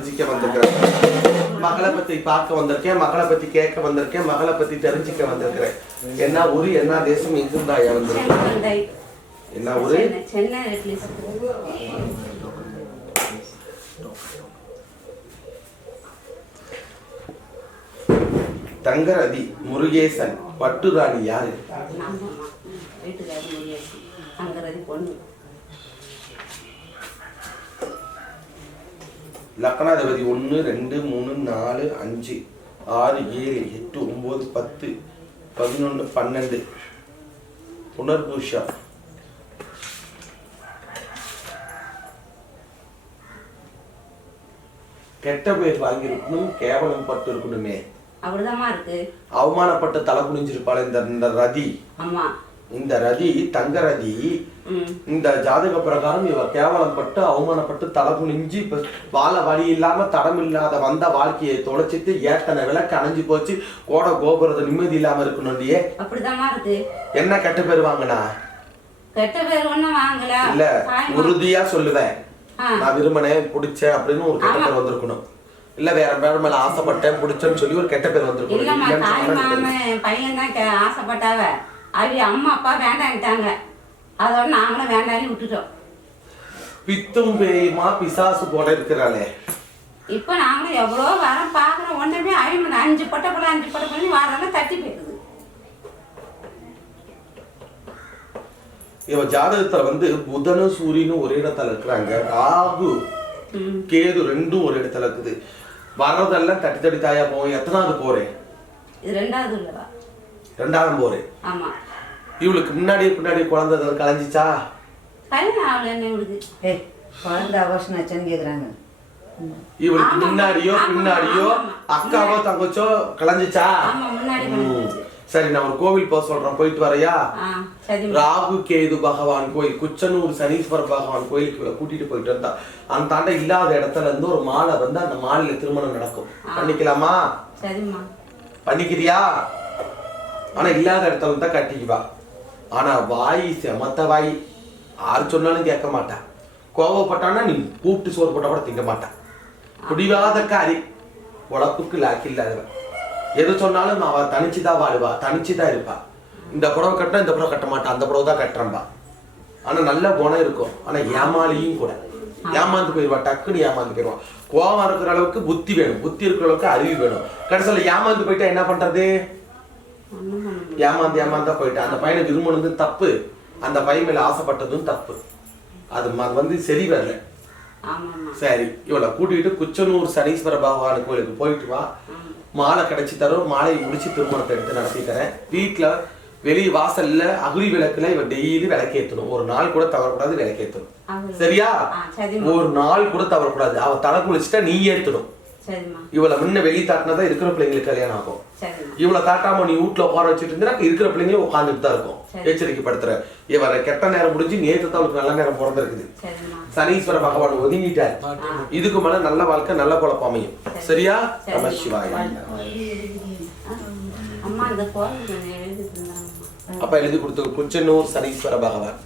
தெரிஞ்சுக்க வந்திருக்கிறேன். மகளை பத்தி பார்க்க வந்திருக்கேன், மகளை பத்தி கேட்க வந்திருக்கேன், மகளை பத்தி தெரிஞ்சுக்க வந்திருக்கிறேன். என்ன ஊரு, என்ன தேசம், எங்கிருந்தாயா வந்திருக்கேன்? என்ன ஊரு? தங்கரதி முருகேசன் பட்டுராணி யாரு? லக்னாதிபதி 1 2 3 4 5 6 7 8 9 10 11 12 புனர்பூஷா. கெட்ட பேர் வாங்கிருக்கணும், கேவலம் பட்டு இருக்கணுமே. அப்படிதாம்மா இருக்கு. அவமானப்பட்டு தலை குனிஞ்சிருப்பாள் இந்த ரதி. ஆமா, இந்த ரதி தங்கரதி. இந்த ஜாதக பிரகாரம் இவ கேவலம் பட்டு அவமானப்பட்டு தலை குனிஞ்சு வாழ வழி இல்லாம தடம் இல்லாத வந்த வாழ்க்கையை தொலைச்சிட்டு ஏத்தனை விளக்கு அணைஞ்சு போச்சு. கோட கோபுரத்தை நிம்மதி இல்லாம இருக்கணும் இல்லையே. அப்படிதாம்மா இருக்கு. என்ன கெட்ட பேர் வாங்கினா? கெட்ட பேர் ஒண்ணும் வாங்கல. இல்ல, உறுதியா சொல்லுவேன், நான் விரும்பினேன் பிடிச்சேன் அப்படின்னு ஒரு கெட்ட பேர் வந்திருக்கணும். இல்ல வேற பேர் மேல ஆசைப்பட்டேன் பிடிச்சேன்னு சொல்லி ஒரு கெட்ட பேர் வந்திருக்கணும். பையன் தான் ஆசைப்பட்டாவ, அவங்க அம்மா அப்பா வேண்டான்ட்டாங்க. அதோட நாங்களும் வேண்டான்னு விட்டுட்டோம். பித்தும் பேயுமா பிசாசு போட இருக்கிறாளே. இப்ப நாங்களும் எவ்வளோ வரம் பாக்குறோம். ஒன்றுமே அவங்க 5 பட்டை பண்ணி வாரம் தட்டி போயிடுது. இவ ஜாதகத்துல புதனும் சூரியனும் ஒரு இடத்துல இருக்கிறாங்க, ராகு கேது 2 ஒரு இடத்துல இருக்குது. வர்றதெல்லாம் தட்டி தட்டி தாயா போவோம். எத்தனாவது போறேன்? இது 2வது இல்லவா? 2வது போறேன். ஆமா. இவளுக்கு முன்னாடி குழந்தை கலைஞ்சிச்சா? கல்யாணம் ஆகல. என்ன இவளுக்கு குழந்தை அவசரம் ஆச்சுன்னு கேக்குறாங்க. இவளுக்கு முன்னாடியோ பின்னாடியோ அக்காவோ தங்கச்சோ கலைஞ்சிச்சா? சரி, நான் ஒரு கோவில் போக சொல்றேன், போயிட்டு வரையா? ராகு கேது பகவான் கோயில், குச்சனூர் சனீஸ்வர பகவான் கோயிலுக்கு கூட்டிட்டு போயிட்டு வந்தா அந்த தாண்ட இல்லாத இடத்துல இருந்து ஒரு மாலை அந்த மாலையில திருமணம் நடக்கும். பண்ணிக்கலாமா? பண்ணிக்கிறியா? ஆனா இல்லாத இடத்துல இருந்தா கட்டிக்குவா. ஆனா வாய் செமத்த வாய், யாரு சொன்னாலும் கேட்க மாட்டான். கோவப்பட்டானா நீ கூப்பிட்டு சோறு போட்டா கூட திங்க மாட்டான். குடிவாத காரி, உழப்புக்கு லாக்கி இல்லாதவ. எது சொன்னாலும் அவ தனிச்சுதான் வாழுவா, தனிச்சுதான் இருப்பா. இந்த புடவை கட்டினா இந்த புடவை கட்ட மாட்டான், அந்த புடவை தான் கட்டுறம்பா. ஆனா நல்ல குணம் இருக்கும். ஆனா ஏமாளியும் கூட, ஏமாந்து போயிடுவா, டக்குன்னு ஏமாந்து போயிடுவான். கோவம் இருக்கிற அளவுக்கு புத்தி வேணும், புத்தி இருக்கிற அளவுக்கு அறிவு வேணும். கடைசியில் ஏமாந்து போயிட்டா என்ன பண்றது? ஏமாந்தா போயிட்டா. அந்த பையனை விரும்பினது தப்பு, அந்த பையன் மேல ஆசைப்பட்டதும் தப்பு. அது சரி வரல. சரி, இவளை கூட்டிட்டு குச்சனூர் சனீஸ்வர பகவான் கோயிலுக்கு போயிட்டு வா. மாலை கிடைச்சி தரும், மாலையை முடிச்சு திருமணத்தை எடுத்து நடத்தி தரேன். வீட்டுல வெளியே வாசல்ல அகுளி விளக்குல இவ டெய்லி விளக்கேற்றணும். ஒரு நாள் கூட தவறக்கூடாது, விளக்கேற்றணும். சரியா? ஒரு நாள் கூட தவறக்கூடாது. அவ தலை குளிச்சுட்டா நீ ஏற்றணும். இவளை முன்ன வெளியே தாட்டினதான் இருக்கிற பிள்ளைங்களுக்கு கல்யாணம் ஆகும். இவளை தாட்டாம நீ வீட்டுல உட்கார வச்சுட்டு இருந்தா இருக்கிற பிள்ளைங்களும் உட்காந்துட்டு தான் இருக்கும். எச்சரிக்கைப்படுத்துற. இவரை கெட்ட நேரம் முடிஞ்சு நேற்று அவளுக்கு நல்ல நேரம் பிறந்திருக்குது. சனீஸ்வர பகவான் ஒதுங்கிட்டார். இதுக்கு மேல நல்ல வாழ்க்கை, நல்ல குழப்பம் அமையும். சரியா? நம சிவாய. அப்ப எழுதி கொடுத்து குச்சனூர் சனீஸ்வர பகவான்.